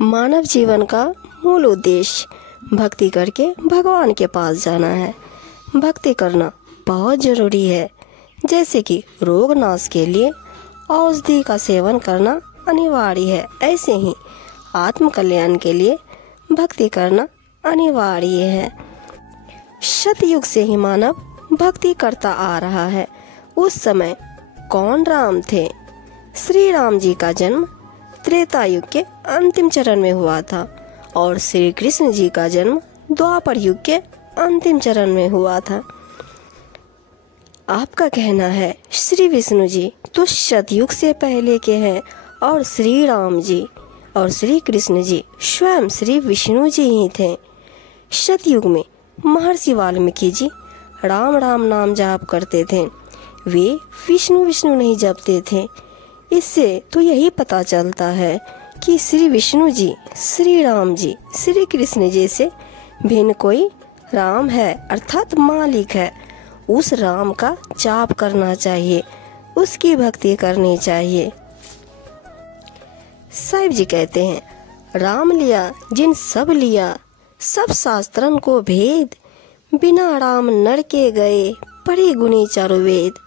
मानव जीवन का मूल उद्देश्य भक्ति करके भगवान के पास जाना है। भक्ति करना बहुत जरूरी है, जैसे कि रोग नाश के लिए औषधि का सेवन करना अनिवार्य है, ऐसे ही आत्म कल्याण के लिए भक्ति करना अनिवार्य है। सतयुग से ही मानव भक्ति करता आ रहा है। उस समय कौन राम थे? श्री राम जी का जन्म त्रेता युग के अंतिम चरण में हुआ था और श्री कृष्ण जी का जन्म द्वापर युग के अंतिम चरण में हुआ था। आपका कहना है श्री विष्णु जी तो सतयुग से पहले के हैं और श्री राम जी और श्री कृष्ण जी स्वयं श्री विष्णु जी ही थे। सतयुग में महर्षि वाल्मीकि जी राम राम नाम जाप करते थे, वे विष्णु विष्णु नहीं जपते थे। इससे तो यही पता चलता है कि श्री विष्णु जी, श्री राम जी, श्री कृष्ण जी से भिन्न कोई राम है, अर्थात मालिक है। उस राम का जाप करना चाहिए, उसकी भक्ति करनी चाहिए। साहिब जी कहते हैं, राम लिया जिन सब लिया, सब शास्त्रन को भेद, बिना राम नर के गए, पढ़े गुनी चारों वेद।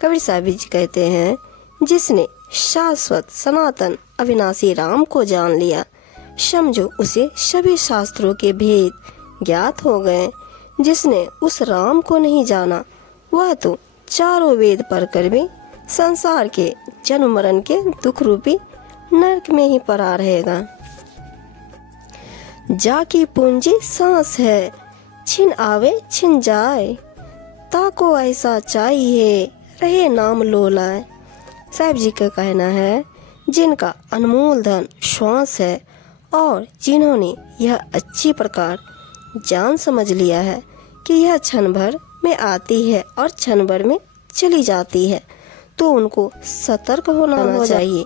कबीर साहिब जी कहते हैं, जिसने शाश्वत सनातन अविनाशी राम को जान लिया, समझो उसे सभी शास्त्रों के भेद ज्ञात हो गए। जिसने उस राम को नहीं जाना, वह तो चारों वेद पढ़ कर भी संसार के जन्म मरण के दुख रूपी नरक में ही पड़ा रहेगा। जाकी पूंजी सांस है, छिन आवे छिन जाए, ताको ऐसा चाहिए रहे नाम लोलाए। साहिब जी का कहना है, जिनका अनमोल धन श्वास है और जिन्होंने यह अच्छी प्रकार जान समझ लिया है कि यह क्षण भर में आती है और क्षण भर में चली जाती है, तो उनको सतर्क होना चाहिए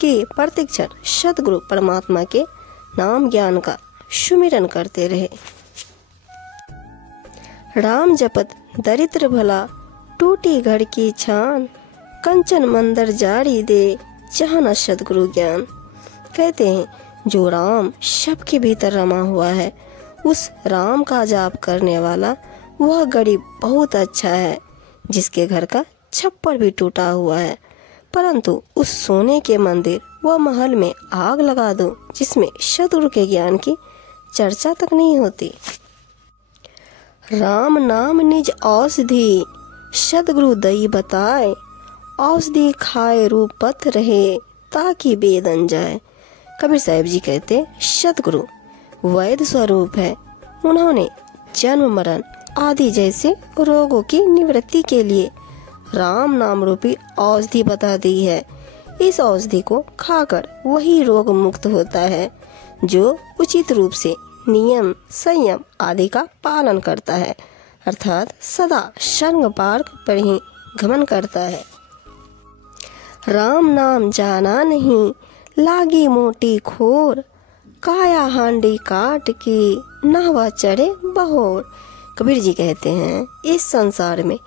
कि प्रतिक्षण सद्गुरु परमात्मा के नाम ज्ञान का सुमिरन करते रहे। राम जपत दरिद्र भला, टूटी घड़ की छान, कंचन मंदिर जारी दे, जहाँ न सद्गुरु ज्ञान। कहते हैं, जो राम सबके भीतर रमा हुआ है, उस राम का जाप करने वाला वह गरीब बहुत अच्छा है, जिसके घर का छप्पर भी टूटा हुआ है, परंतु उस सोने के मंदिर व महल में आग लगा दो जिसमें सद्गुरु के ज्ञान की चर्चा तक नहीं होती। राम नाम निज औषधि, सद्गुरु दई बताए, औषधि खाए रूप पथ रहे, ताकि बेदन जाए। कबीर साहिब जी कहते, सद्गुरु वैद्य स्वरूप है। उन्होंने जन्म मरण आदि जैसे रोगों की निवृत्ति के लिए राम नाम रूपी औषधि बता दी है। इस औषधि को खाकर वही रोग मुक्त होता है जो उचित रूप से नियम संयम आदि का पालन करता है, अर्थात सदा संग मार्ग पर ही गमन करता है। राम नाम जाना नहीं, लागी मोटी खोर, काया हांडी काट की, नहवा चढ़े बहोर। कबीर जी कहते हैं, इस संसार में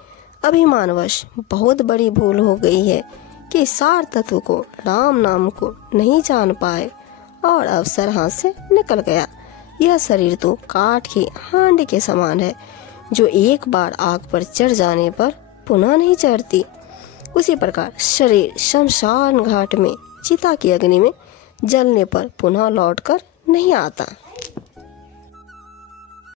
अभिमानवश बहुत बड़ी भूल हो गई है कि सार तत्व को, राम नाम को नहीं जान पाए और अवसर हाथ से निकल गया। यह शरीर तो काठ की हांडी के समान है, जो एक बार आग पर चढ़ जाने पर पुनः नहीं चढ़ती। उसी प्रकार शरीर शमशान घाट में चिता की अग्नि में जलने पर पुनः लौटकर नहीं आता।